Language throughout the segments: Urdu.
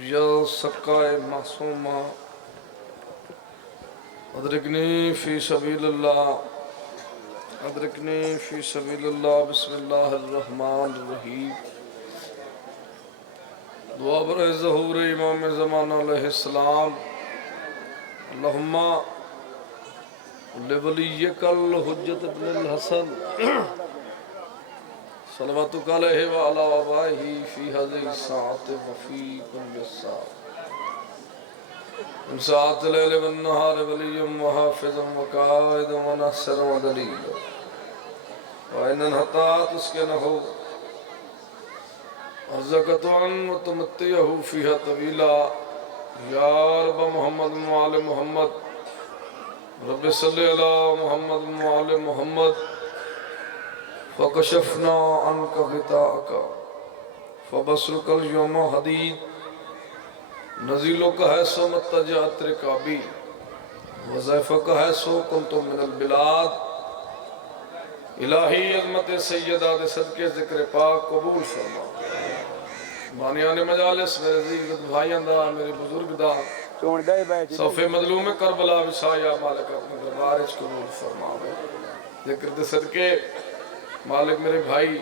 یا سقائے معصومہ ادرکنی فی سبیل اللہ ادرکنی فی سبیل اللہ بسم اللہ الرحمن الرحیم دعا برائے ظہور امام زمان علیہ السلام اللہم لولیک الحجت ابن الحسن صلواتک علیہ وعلا آبائہ فی حضر الساعت وفی کل الساعت ساعت لیل والنہار ولیم وحافظا وقائدا ونحسرا ودلیلا وإن حتى تسكنه أرزقت عن وتمتعه فيها طويلا يا رب محمد وآل محمد رب صل على محمد وآل محمد فكشفنا عنك غطاءك فبصرك اليوم حديد نزيلك حيث متجعت ركابي وظيفك حيث كنت من البلاد الہی عظمت سیدہ صدقے ذکر پاک قبول فرما بانیان مجالس میرے عزیز بھائیاں دا میرے بزرگ دا صوفِ مظلوم کربلا وشایا مالک اپنے دربارش قبول فرما ذکر دے صدقے مالک میرے بھائی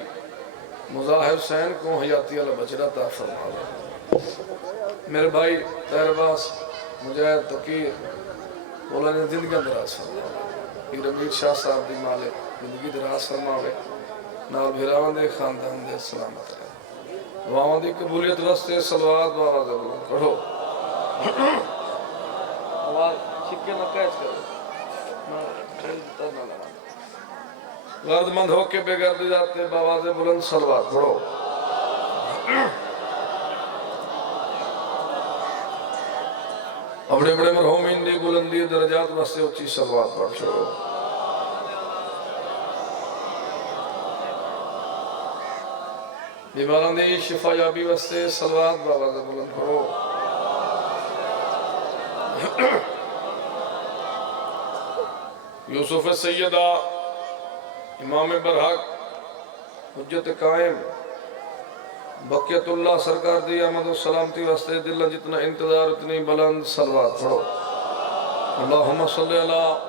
مظاہر حسین کو حیاتی اللہ بچرہ تا فرما میرے بھائی تہرباس مجاہد تقیر مولا نے زندگی دراز فرما پیر امیر شاہ صاحب دی مالک زندگی دراز فرماوے نال بھیراوان دے خاندان دے سلامت رہے دعاوان دی قبولیت واسطے صلوات بابا ضرور پڑھو آواز چھکے نہ کیچ کرو غرد مند ہو کے بے گردی جاتے بابا سے بلند صلوات پڑھو بڑے بڑے مرحومین دی بلندی درجات واسطے اچھی صلوات پڑھ چھوڑو بیماران دی شفا یابی واسطے صلوات بابا سے بلند پڑھو یوسف سیدہ امام برحق حجت قائم بقیت اللہ سرکار دی احمد و سلامتی واسطے دل جتنا انتظار اتنی بلند صلوات پڑھو اللہم صلی اللہ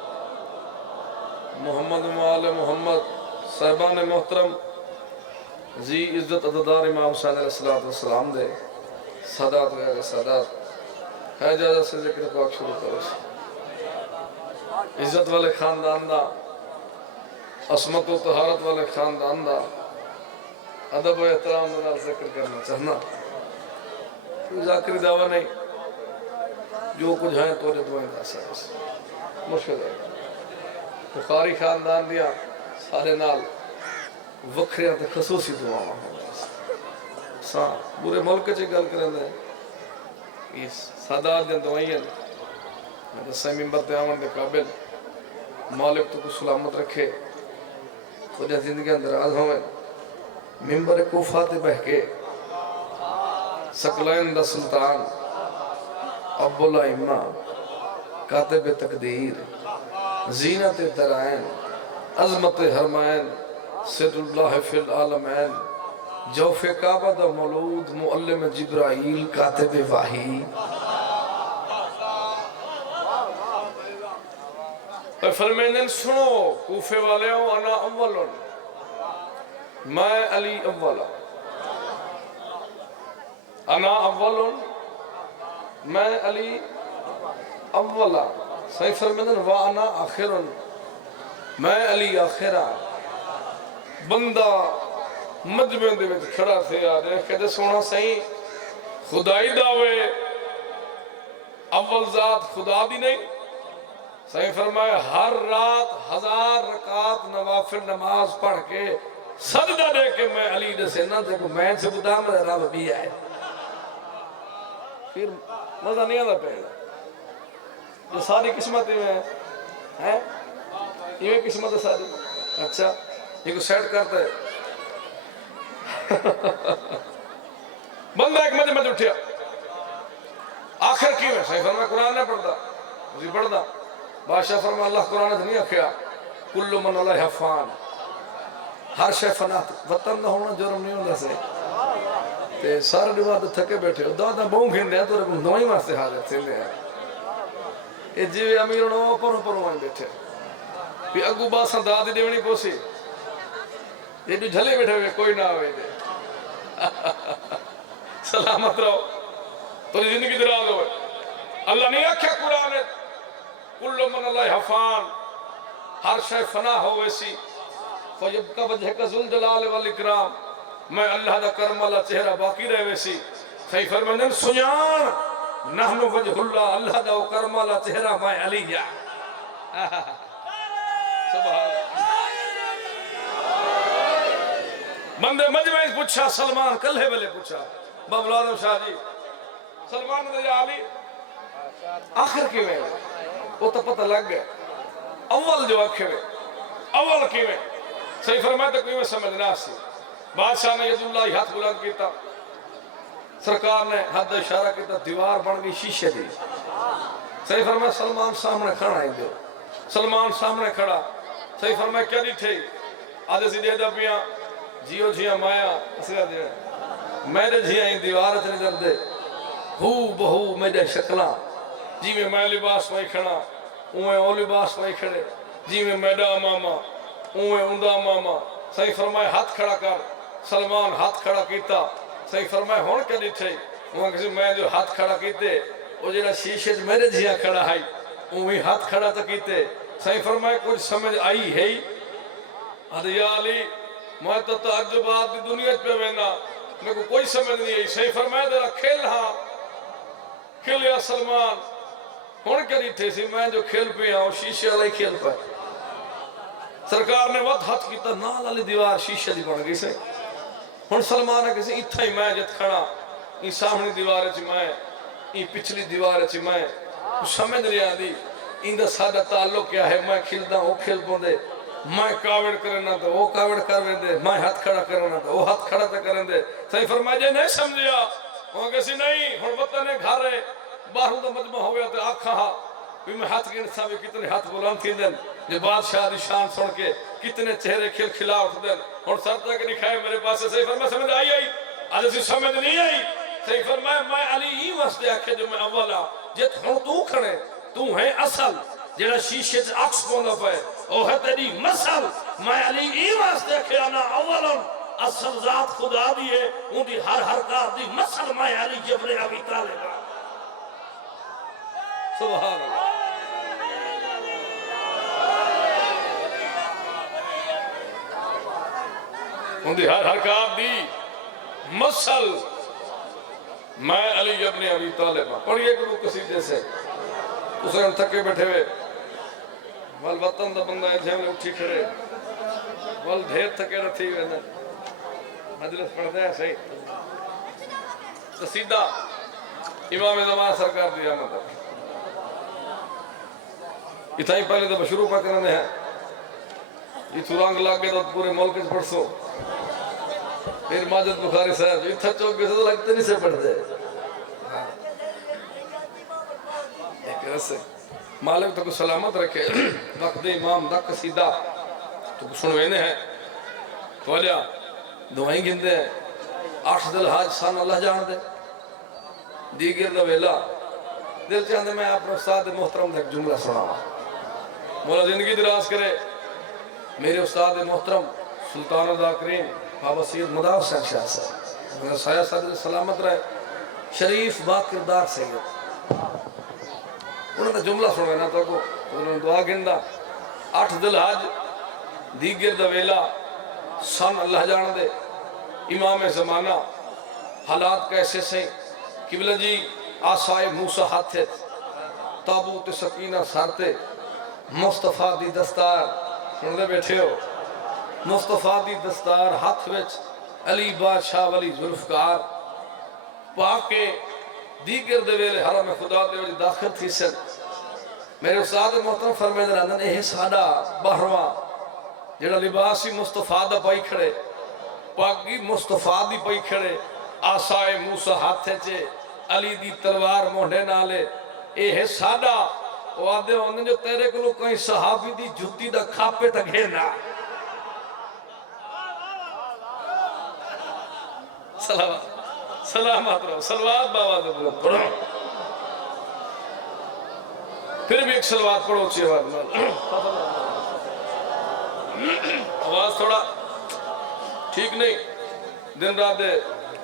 محمد وآل محمد صاحبان محترم زی عزت عددار امام حسین علیہ السلام دے سادات غیر سادات ہے جازہ سے ذکر پاک شروع کرو عزت والے خاندان دا عصمت و طہارت والے خاندان دا ادب و احترام دنال ذکر کرنا چاہنا کوئی ذاکری دعویٰ نہیں جو کچھ ہیں تو دعائیں دا سکتا مشکل ہے بخاری خاندان دیا سارے نال وکھریاں تے خصوصی دعا ہوگا بورے ملک چے گل کریں دے اس سادات دیں دعائیں میں دسائیں ممبر تے آمن دے قابل مالک تو کو سلامت رکھے خود زندگی اندر آز ہوئے ممبر کوفہ تے بہ کے سکلین دا سلطان ابو الائمہ کاتب تقدیر زینت درائن عظمت حرمین سید اللہ فی العالمین جوف کعبہ دا مولود معلم جبرائیل کاتب وحی فرمینن سنو کوفے والے ہوں انا اولن میں علی اولا انا اولن میں علی اولا صحیح فرمینن وانا آخرن میں علی آخرہ بندہ مجمع دے وچ کھڑا تھے آدھے کہتے سونا صحیح خدائی دعوے اول ذات خدا دی نہیں صحیح فرمائے ہر رات 1000 رکعت نوافل نماز پڑھ کے سجدہ دے کے میں علی دے سے نہ دیکھو میں سے بتا میں رب بھی آئے پھر مزہ نہیں آدھا پہلا جو ساری قسمتیں ہیں یہ قسمت ہے ساری اچھا یہ کو سیٹ کرتا ہے بندہ ایک مجمع اٹھیا آخر کیوں ہے صحیح فرمائے قرآن نہیں پڑھتا مجھے پڑھتا بادشاہ فرمائے اللہ قرآن نہیں اکھیا کل من علیہ فان ہر شے فنا وطن نہ ہونا جرم نہیں ہونا سے تے سارے دیوار تھکے بیٹھے ہو دادا بہوں کھندے ہیں تو رکھوں دوائی واسطے حاجت سندے ہیں یہ جیوے امیر نو پروں آئیں بیٹھے بھی اگو باساں داد دیونی پوسی یہ جو جھلے بیٹھے ہوئے کوئی نہ ہوئے دے سلامت رہو تو زندگی دراز ہوئے اللہ نے آکھیا قرآن ہے کل من اللہ حفان ہر شے فنا ہو ویسی فیبقى وجهك ذو الجلال والاکرام میں اللہ دا کرم اللہ چہرہ باقی رہے ویسی صحیح فرمائن سنیان نحن وجہ اللہ اللہ دا کرم اللہ چہرہ میں علی جا سبحان بندے مجمع پوچھا سلمان کلھے بلے پوچھا بابل آدم شاہ جی سلمان نے یا علی آخر کی میں وہ تو پتہ لگ گئے اول جو آکھے میں اول کی میں صحیح فرمائے تو کوئی میں سمجھنا سی بادشاہ نے ید اللہ ہاتھ بلند کیتا سرکار نے حد اشارہ کیتا دیوار بن گئی شیشے دی صحیح فرمائے سلمان سامنے کھڑا ہی دے سلمان سامنے کھڑا صحیح فرمائے کیا نہیں تھے آدھے سی دے دا پیاں جیو جیاں مایا اسے دے میرے جیاں ہی دیوار اتنے در دے ہو بہو میرے شکلاں جی میں لباس پائی کھڑا اوہ او لباس پائی کھڑے جی میں میڈا ماما اوہ اندہ ماما صحیح فرمائے ہاتھ کھڑا کر سلمان ہاتھ کھڑا کیتا صحیح فرمائے ہون کیا دیٹھے وہاں کسی میں جو ہاتھ کھڑا کیتے وہ جنہا شیشے میرے جیاں کھڑا ہے اوہی ہاتھ کھڑا تا کیتے صحیح فرمائے کچھ سمجھ آئی ہے آدھے یا علی میں تو تعجبات دی دنیا پہ وینا میں کو کوئی سمجھ نہیں آئی صحیح فرمائے دے رہا کھیل ہاں کھیل یا سلمان ہون کیا دیٹھے سی میں جو کھیل پہ ہاں شیشے علی کھیل پہ سرکار نے وقت ہاتھ کیتا نال علی دیوار شیشے دی بن گئی سے ہن سلمان ہے کسی اتھا ہی میں جت کھڑا این سامنی دیوار چی میں این پچھلی دیوار چی میں سمجھ نہیں آدھی این دا سادہ تعلق کیا ہے میں کھل دا وہ کھل پوندے میں کاوڑ کرنا تو وہ کاوڑ کر دے میں ہاتھ کھڑا کرنا تو وہ ہاتھ کھڑا تا کرن دے صحیح فرمائے جے نہیں سمجھیا وہاں کسی نہیں ہن بطا نے گھر ہے باہروں دا مجمع ہو گیا تو آکھا ہاں بھی میں ہاتھ گن سا بھی کتنے ہاتھ بلند تھی دن جو بادشاہ دی شان سن کے کتنے چہرے کھل کھلا اٹھ دن اور سر تک دکھائے میرے پاس سے صحیح فرمائے سمجھ آئی آج اسی سمجھ نہیں آئی صحیح فرمائے میں علی ہی واسطے آکھے جو میں اولا جت ہوں تو کھڑے تو ہے اصل جڑا شیشے سے عکس پوندا پے او ہے تیری مسل میں علی ہی واسطے آکھے انا اولا اصل ذات خدا دی ہے ان دی ہر کار دی مسل میں علی جبر ابی طالب سبحان اللہ ان دی ہر کار دی مسل میں علی ابن ابی طالب پڑھئے کرو قصیدے سے اسے ہم تھکے بیٹھے ہوئے والوطن دا بندہ ہے جھیملے اٹھی کھڑے وال ڈھیر تھکے رتھی ہوئے مجلس پڑھ دے صحیح قصیدہ امام زمان سرکار دی آمد ہے اتھائی پہلے تو شروع پہ کرنے ہیں یہ تھورانگ لاگ گئے تو پورے ملک اس پڑھ سو پھر ماجد بخاری صاحب اتھا چوک گئے تو لگتے نہیں سے پڑھ دے ایک رسے مالک تو کو سلامت رکھے وقت امام دا قصیدہ تو کو سنوینے ہیں تو علیا دعائیں گندے ہیں 8 دل حاج سان اللہ جان دے دیگر دا ویلا دل چاہتے میں آپ استاد محترم دا ایک جملہ سنا مولا زندگی دراز کرے میرے استاد محترم سلطان الذاکرین بابا سید مداو حسین شاہ صاحب میرا سایہ صدر سلامت رہے شریف با کردار سید انہوں نے جملہ سنوے نا تو کو انہوں نے دعا گندہ 8 دل حج دیگر دا ویلا سن اللہ جان دے امام زمانہ حالات کیسے سے قبلہ جی آسائے موسیٰ ہاتھے تابوت سکینہ سارتے مصطفیٰ دی دستار سن دے بیٹھے ہو مصطفیٰ دی دستار ہاتھ وچ علی بادشاہ ولی ذوالفقار پاکے دیگر دے ویلے حرم خدا دے وجہ داخل تھی سن میرے استاد محترم فرمائے رہنن اے ساڈا باہرواں جڑا لباسی مصطفیٰ دا پائی کھڑے پاکی مصطفیٰ دی پائی کھڑے آسائے موسیٰ ہاتھے چے علی دی تلوار مونڈے نالے اے ہے ساڈا وعدے ہوندے جو تیرے کو کہیں صحابی دی جھتی دا کھاپے ٹگے نا سلام سلامت رہو سلوات بابا سے بلند پڑھو پھر بھی ایک سلوات پڑھو اچھی آواز آواز تھوڑا ٹھیک نہیں دن رات دے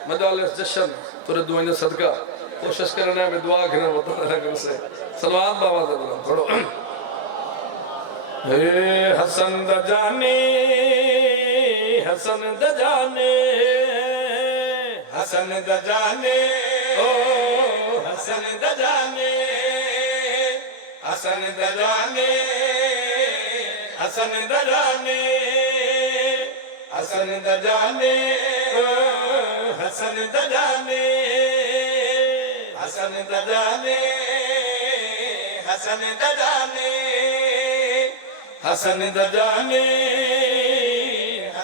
مجالس جشن تورے دعائیں صدقہ کوشش کرنے میں دعا کرنے ہوتا ہے کہ اسے سلوات بابا سے بلند پڑھو اے حسن دا جانے حسن دا جانے حسن دا جانے او حسن دا جانے حسن دا جانے حسن دا جانے حسن دا جانے حسن دا جانے حسن دا جانے حسن دا جانے حسن دا جانے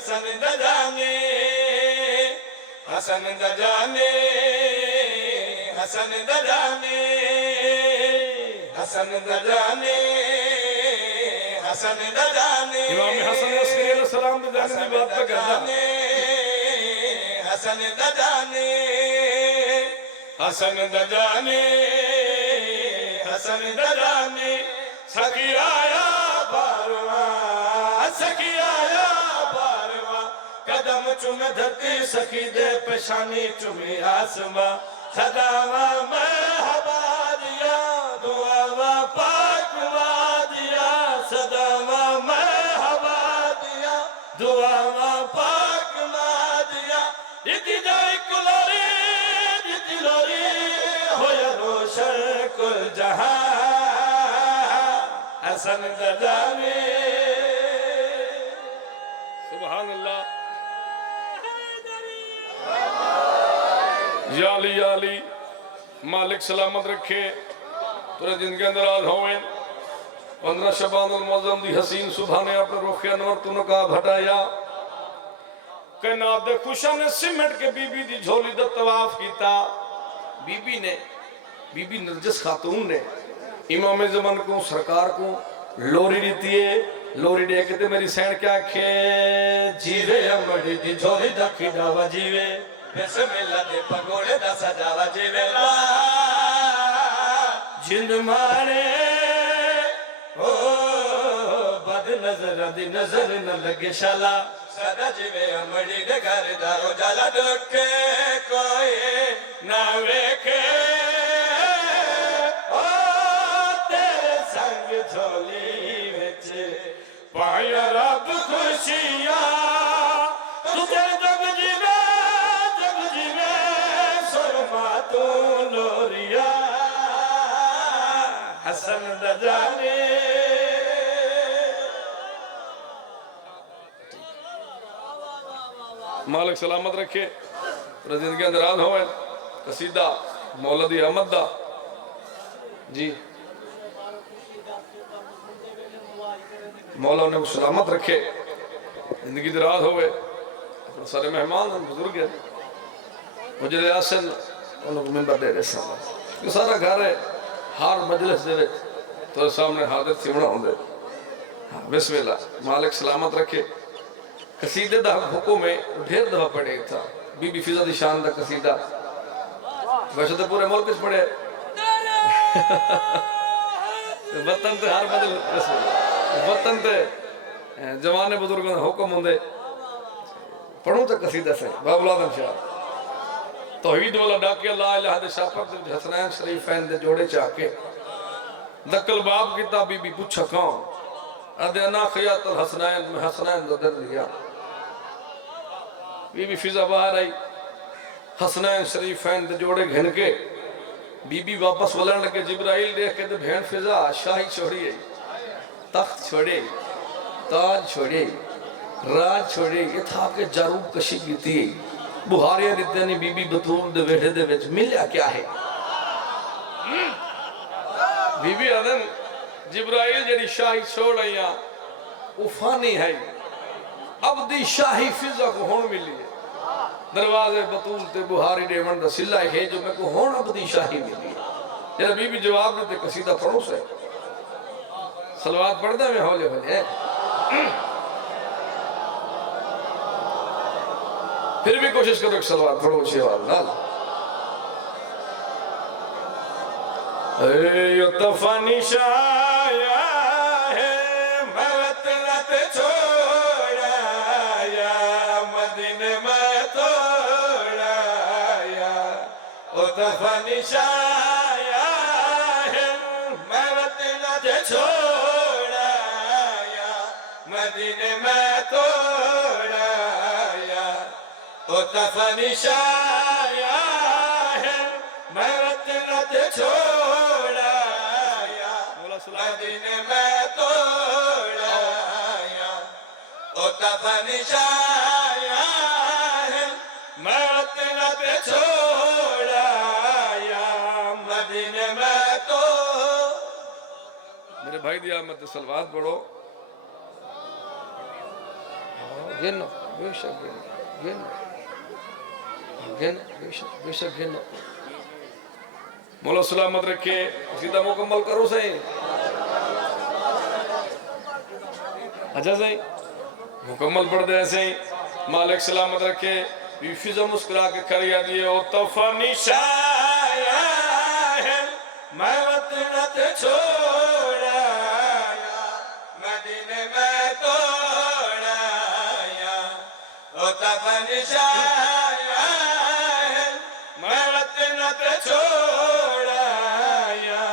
حسن دا جانے حسن دا جانے حسن دا جانے حسن دا جانے حسن دا جانے امام حسن عسکری علیہ السلام دا جانے دی بات پہ کرنا حسن دا جانے حسن دا جانے حسن دا جانے سکی آیا بارواں سکی آیا بارواں قدم چوم دھرتی سکی دے پیشانی چومی آسماں صداواں مرحبا دیا دعاواں پاکواں دیا صداواں مرحبا دیا دعاواں پاکواں دیا اتی جائی کلوری اتی لوری ہویا روشن کل جہاں حسن دا جانے سبحان اللہ یا علی یا علی مالک سلامت رکھے تورے زندگی اندراز ہوئیں 15 شبان المعظم دی حسین صبح نے اپنے رخ انور تو نقاب ہٹایا کائنات دے خوشا نے سمٹ کے بی بی دی جھولی دا طواف کیتا بی بی نرجس خاتون نے امام زمان کو سرکار کو لوری دیتی ہے لوری دے کہتے میری سین کیا کھے جیوے امڑی دی جھولی دا کھڑاوا جیوے بسم اللہ دے پگوڑے دا سجاوا جیوے جند مارے بد نظر دی نظر نہ لگے شالا سدا جیوے امڑی دے گھر دا اجالا ڈکے کوئی نہ ویکھے جھولی وچ پایا رب خوشیاں تجھے جگ جیوے سرما تو لوریا حسن دا جانے مالک سلامت رکھے زندگی اندراز ہوئے قصیدہ مولدی احمد دا جی مولا انہیں سلامت رکھے زندگی دراز ہوئے سارے مہمان ہم بزرگ ہیں مجھے آسن انہوں کو ممبر دے رہے سامنے یہ سارا گھر ہے ہر مجلس دے تو سامنے حاضر سیمنا ہوں دے بسم اللہ مالک سلامت رکھے قصیدے دا حکم میں ڈھیر دفعہ پڑھے تھا بی بی فضا دی شان دا قصیدہ ویسے تو پورے ملک اس پڑھے وطن تے ہر بدل بسم اللہ وطن تے جوانے بزرگوں نے حکم ہوں دے پڑھوں تے قصیدہ سے باب العظم شاہ توحید والا ڈاکے لا الہ دے شاپک دے حسنین شریفین دے جوڑے چاکے دکل باب کتا بی بی پوچھا کون ادھے انا خیات الحسنین میں حسنین دے در لیا بی بی فضا باہر آئی حسنین شریفین دے جوڑے گھن کے بی بی واپس ولن لگے جبرائیل دیکھ کے دے بھین فضا شاہی چھوڑی ہے تخت چھوڑے تاج چھوڑے راج چھوڑے یہ تھا کہ جاروب کشی کی تھی بہاریاں دیتے بی بی بطول دے ویٹھے دے ویچ ملیا کیا ہے بی بی آدم جبرائیل جڑی شاہی چھوڑ آئیا افانی ہے اب دی شاہی فضا کو ہون ملی ہے دروازے بطول تے بہاری ڈیمن دا سلہ ہے جو میں کو ہون اب دی شاہی ملی ہے جب بی بی جواب دیتے قصیدہ پڑھو سے صلوات پڑھ دے میں ہولے ہولے پھر بھی کوشش کرو ایک صلوات پڑھو شیوال نال یطفانی شایا ہے میں وطن چھوڑا یا مدینے میں توڑا یا یطفانی شایا ہے میں وطن چھوڑا یا مدینے میں توڑا یا یطفانی شایا ہے میں وطن چھوڑا یا مدینے میں توڑا یا یطفانی شایا ہے میں وطن چھوڑا یا مدینے میں تو میرے بھائی دی آمد سلوات پڑھو گنو بے شک گنو بے شک گنو مولا سلامت رکھے سیدھا مکمل کرو صحیح اچھا صحیح مکمل پڑھ دے صحیح مالک سلامت رکھے فضا مسکرا کے کھڑیا دیئے یطفانی شایا ہے میں وطن چھوڑا یا مدینے میں توڑا یا یطفانی شایا ہے میں وطن چھوڑا یا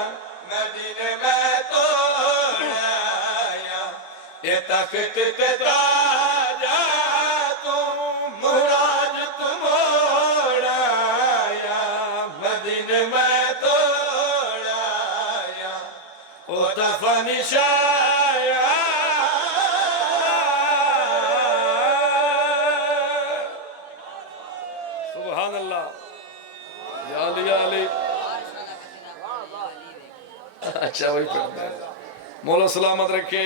مدینے میں توڑا یا یہ تخت پہ تاجا تم مراج تموڑا یا مدینے میں توڑا یا یطفانی شایا سبحان اللہ یا علی یا علی اچھا وہی پڑھتا ہے مولا سلامت رکھے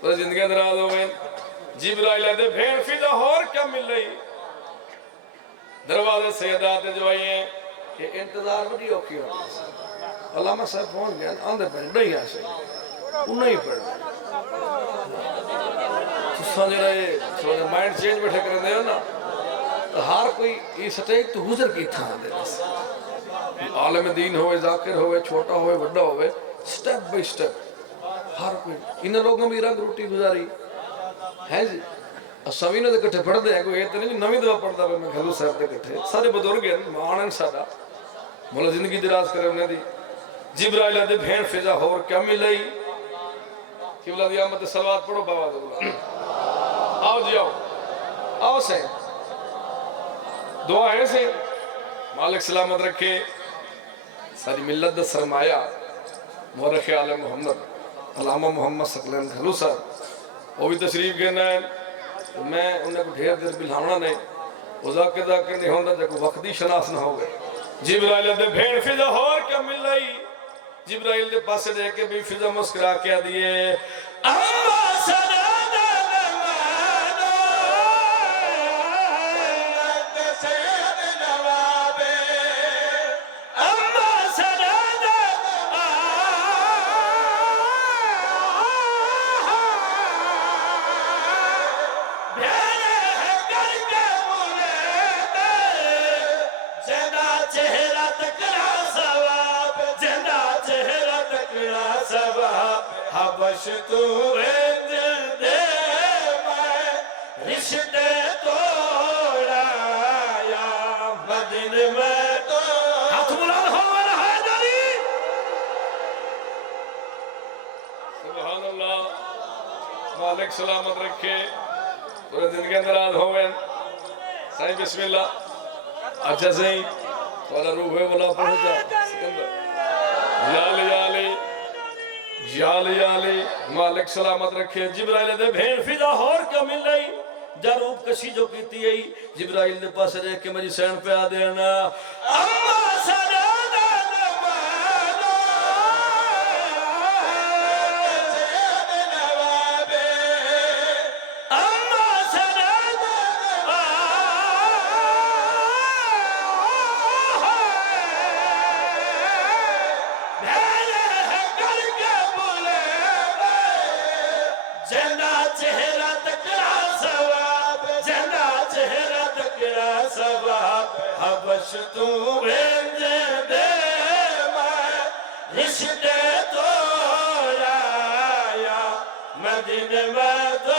تو زندگی دراز ہو گئے جبرائیل دے بھین فضا اور کیا مل رہی دروازے سیدات جو آئی ہیں کہ انتظار بڑی اوکی ہو علامہ صاحب پہنچ گیا آندھے پہنچ بڑی آسے انہیں ہی پڑھ سسان جو رہے سونے مائنڈ چینج بیٹھے کرنے دے ہو نا تو ہر کوئی یہ سٹیج تو حضر کی تھا دے عالم دین ہوئے ذاکر ہوئے چھوٹا ہوئے بڑا ہوئے سٹیپ بائی سٹیپ ہر کوئی ان لوگوں میں رنگ روٹی گزاری ہے جی سوینہ دے کٹھے پڑھ دے ہیں کوئی ایتنے نہیں نوی دعا پڑھتا ہے میں گھلو صاحب دے کٹھے سارے بدرگ ہیں مانن سادہ مولا زندگی دراز کرے انہیں دی جبرائیل دے بھین فضا اور کیا ملئی قبلہ دی آمد صلوات پڑھو بابا دولا آؤ جی آؤ سے دعا ہے سے مالک سلامت رکھے ساری ملت دا سرمایہ مورخ عالم محمد علامہ محمد سقلین گھلو صاحب وہ بھی تشریف گئنا ہے میں انہیں کو ڈھیر دیر بلھاونا نہیں وہ ذاکر نہیں ہوندہ جب وقتی شناس نہ ہو گئے جبرائیل دے بھین فضا اور کیا مل رہی جبرائیل دے پاسے دے کے بھی فضا مسکرا کیا دیئے اما سنانا نمانو سید نوابے اما سنانا حبش تو رند دے میں رشتے توڑا یا مدین میں تو ہاتھ بلند ہو رہا داری سبحان اللہ مالک سلامت رکھے پورے دن کے اندر آدھ ہوئے صحیح بسم اللہ اچھا صحیح تھوڑا روح ہے بلا پہنچا سکندر یا علی مالک سلامت رکھے جبرائیل دے بھین فضا اور کیا مل رہی جاروب کشی جو کیتی ہے جبرائیل دے پاس رہ کے مجھے سین پہ آ دینا اما سنانا نمانو سید نوابے اما سنانا حبش تو رنج دے میں رشتے توڑا یا مدینے میں تو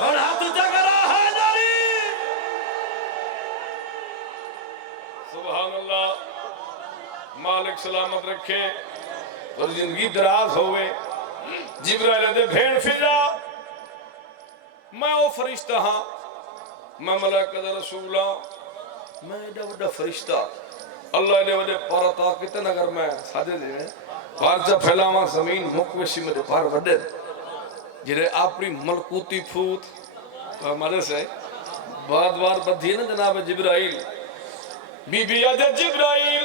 اور ہاتھ جگ رہا ہے جاری سبحان اللہ مالک سلامت رکھے اور زندگی دراز ہوئے جبرائیل دے بھین فضا میں وہ فرشتہ ہاں میں ملائکہ دا رسولہ میں ایڈا وڈا فرشتہ اللہ نے وڈے پارا طاقتن اگر میں سادے دے پارچہ پھیلاواں زمین مکوشی میں دے پار وڈے جنہیں اپنی ملکوتی پھوت ہمارے سے بار بار بدھی نا جناب جبرائیل بی بی آدھے جبرائیل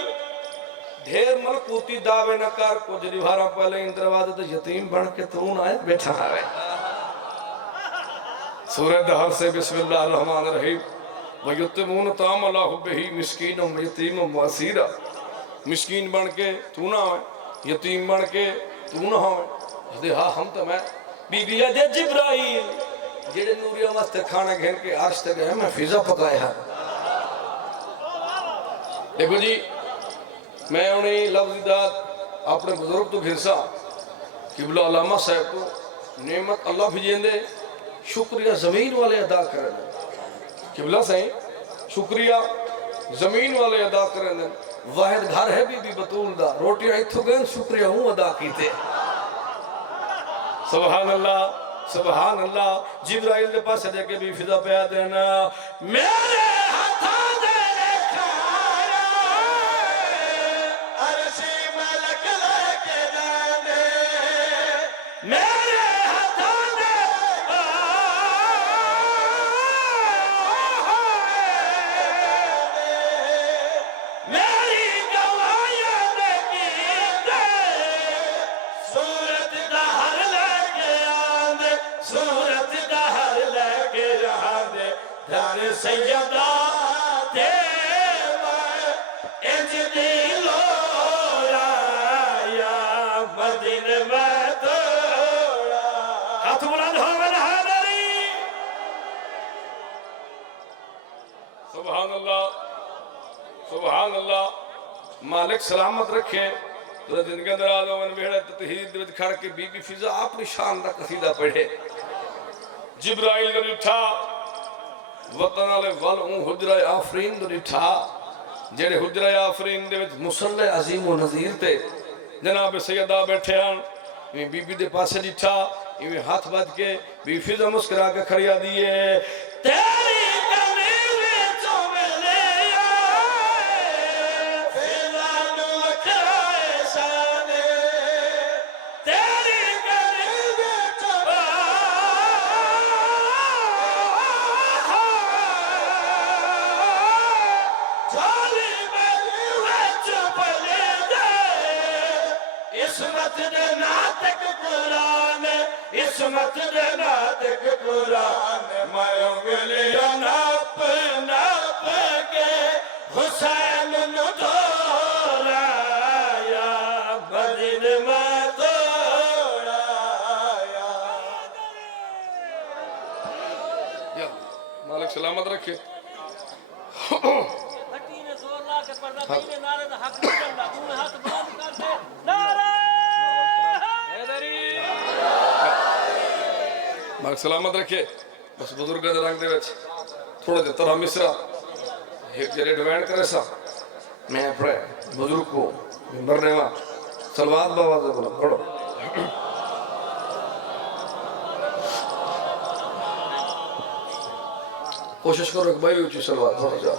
ڈھیر ملکوتی دعوے نکار کو جنہی بھارا پہلے ان دروازے تو یتیم بن کے ترون آئے بیٹھا آئے سورہ دہر سے بسم اللہ الرحمن الرحیم وَيُتِّمُونَ طَعَامَ عَلَىٰ حُبِّهِ مِسْكِينًا وَيَتِيمًا وَأَسِيرًا مسکین بن کے تو نہ ہوئے یتیم بن کے تو نہ ہوئے حضرت ہاں ہم تو میں بی بی آدھے جبرائیل جیڑے نوریہ واسطے کھانا گھن کے عرش تے گئے میں فضا پکایا دیکھو جی میں انہیں لفظ داد اپنے بزرگ تو گھرسا قبلہ علامہ صاحب کو نعمت اللہ بھیجیں دے شکریہ زمین والے ادا کریں دے قبلہ صحیح شکریہ زمین والے ادا کریں دے واحد گھر ہے بی بطول دا روٹیاں اتھو گئے شکریہ ہوں ادا کیتے سبحان اللہ جبرائیل دے پاس دے کے بھی فضا پہ آتے ہیں نا میرے ہاتھاں دے کھایا عرشی ملک لے کے جانے میرے ہاتھاں دے میری گوائیاں دے کیتے سورت دہر لے کے آندے سورت دہر لے کے آندے دھر سیدہ تیمہ اجدی لوڑا یا مدین میں توڑا ہاتھ بلند ہو میں نہا داری سبحان اللہ مالک سلامت رکھے تو دن کے اندر آدھو من بھیڑے تطہیر دوید کھڑ کے بی بی فضا اپنی شان دا قصیدہ پڑھے جبرائیل نے اٹھا وطن علی ولعوں حجرہ آفرین نے اٹھا جیڑے حجرہ آفرین دے وچ مسلح عظیم و نظیر تے جناب سیدہ بیٹھے ہیں بی بی دے پاسے اٹھا یہ ہاتھ بد کے بی فضا مسکرا کے کھڑیا دیئے تیری عصمت دے ناتک قرآن عصمت دے ناتک قرآن میں انگلیاں ناپ ناپ کے حسین ندورا یا مدین میں توڑا یا مالک سلامت رکھے بھٹی نے زور لا کے پردہ پہلے نعرے دا حق نہیں چلنا تم نے ہاتھ بلند کر دے نعرہ مالک سلامت رکھے بس بزرگاں دے رنگ دے وچ تھوڑا دے طرح مصرہ ایک جرے ڈوینڈ کرے سا میں اپنے بزرگ کو مرنے وہاں سلوات بابا دے بولا پڑھو کوشش کرو ایک بھائی اچھی سلوات پڑھو جاؤ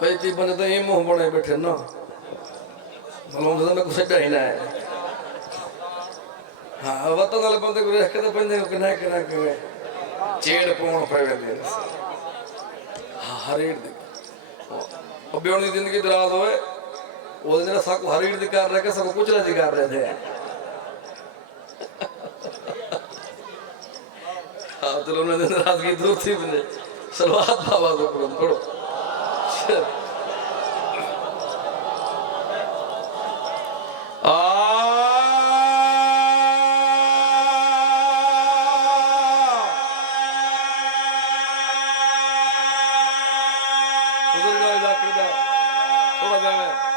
کئی تی بندے تو یہ موہ بڑھے بیٹھے نا ملوں دے میں کچھ ڈائنا ہے ہاں وطن والے بندے کو رہ کے تو بندے کو کنا چیڑ پون پہ گئے ہاں ہریڑ دے اور بیونی زندگی دراز ہوئے وہ دن سا کو ہریڑ دکار رہے کہ سا کو کچھ نہ دکار رہے تھے ہاں تو انہوں نے دراز کی دور تھی بندے سلوات بابا کو پڑھو پڑھو بزرگاں تھوڑا جانا ہے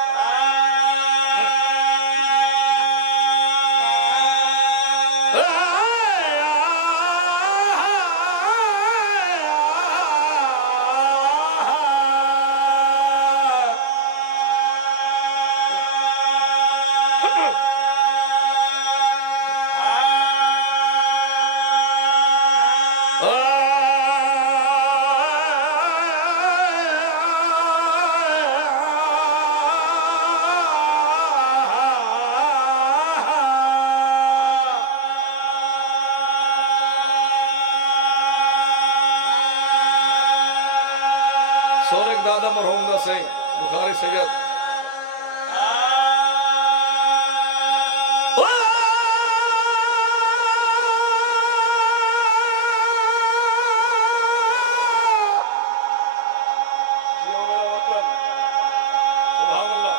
سورک دادا مرحوم دا سنگھ بخاری سید سبحان اللہ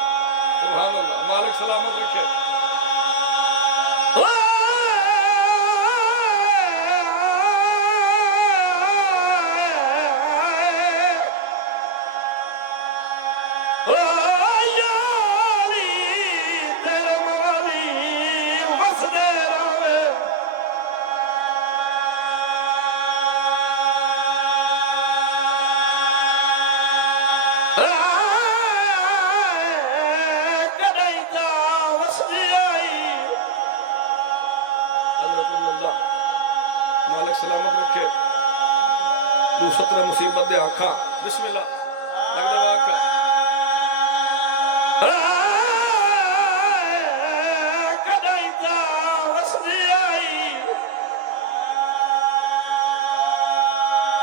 سبحان اللہ مالک سلامت رکھے مالک سلامت رکھے تو سترہ مصیبت دے آنکھاں بسم اللہ لگ دے آنکھاں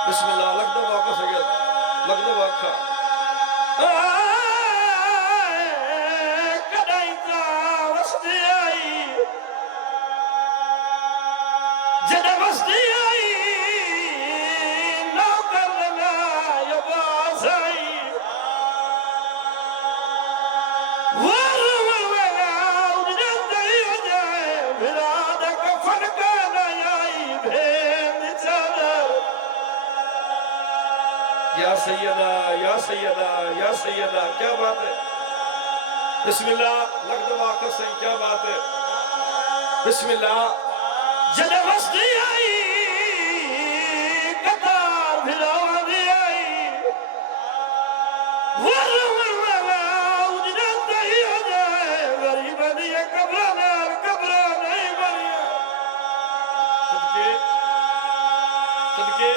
بسم اللہ لگ دے آنکھاں سید لگ دے آنکھاں یا سیدہ یا سیدہ یا سیدہ کیا بات ہے بسم اللہ لگ دو آقا سے کیا بات ہے بسم اللہ جدہ وسطی آئی قطار بھراوہ بھی آئی اجنت نہیں ہو جائے غریبہ دیا قبرہ نہیں بنیا صدقے صدقے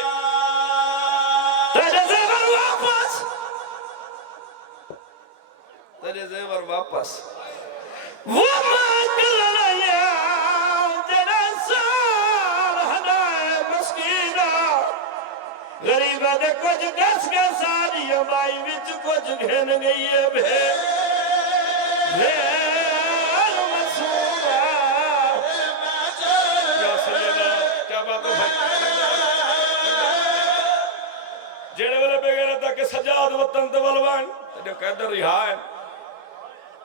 تیرے زیور واپس وہ مانگل لیا جنہ سال ہدائے مسکینہ غریبہ دے کچھ گس گس آری ہمائی وچ کچھ گھن گئی ہے بھیر مسورہ یا سیدہ کیا بات ہو بھائی جیڑے والے بغیر تھا کہ سجاد وطن تولوان جو قیدر رہا ہے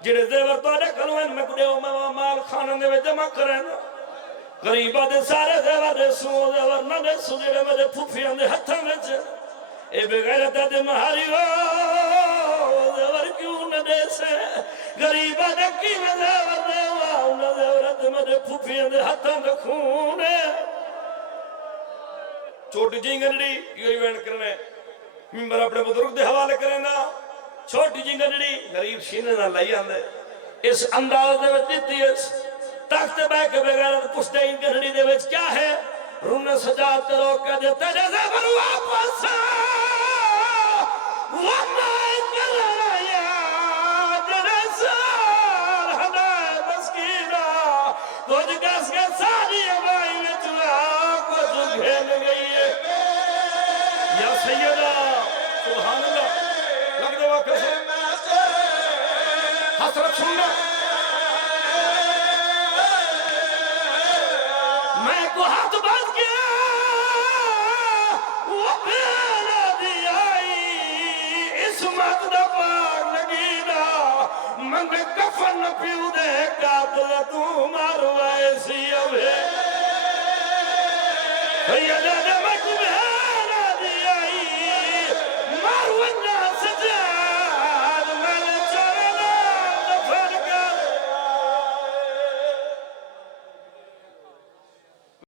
جیڑے زیور تو آنے کلوین میں کڑے ہو میں مال خانن دے جمع کریں غریبہ دے سارے زیور دے سو زیور نہ دے سو جیڑے میں دے پھوپیاں دے ہتھاں میں چھے اے بغیر تھا دے مہاری ہو زیور کیوں نہ دے سے غریبہ دے کی میں زیور دے انہا زیور دے میں دے پھوپیاں دے ہتھاں دے خونے چھوٹی جنگنڈی یہ ایونٹ کرنے ممبر اپنے بزرگ دے حوالے کریں نا چھوٹی جنگنڈی غریب شینے نہ لائی آندے اس انداز دے وچ دیتی اس تخت بے کے بغیر پشتے جنگنڈی دے وچ کیا ہے رونے سجاد تے روک کے دیتے جیسے پر واپس وَمَا کَلَنَا جَرَسَارْ ہَدَائے مسکینہ کچھ گس کے ساری ہمائی میں چلا کچھ گھن گئی ہے یا سیدہ سبحان اللہ لگ دے واقع سے حسرت سننا میں کو ہاتھ باندھ کیا وہ پیرا دی آئی اسمت دا پاک لگینا منگ کفن پیو دے قاتل تو مارو ایسی ابھے سیدہ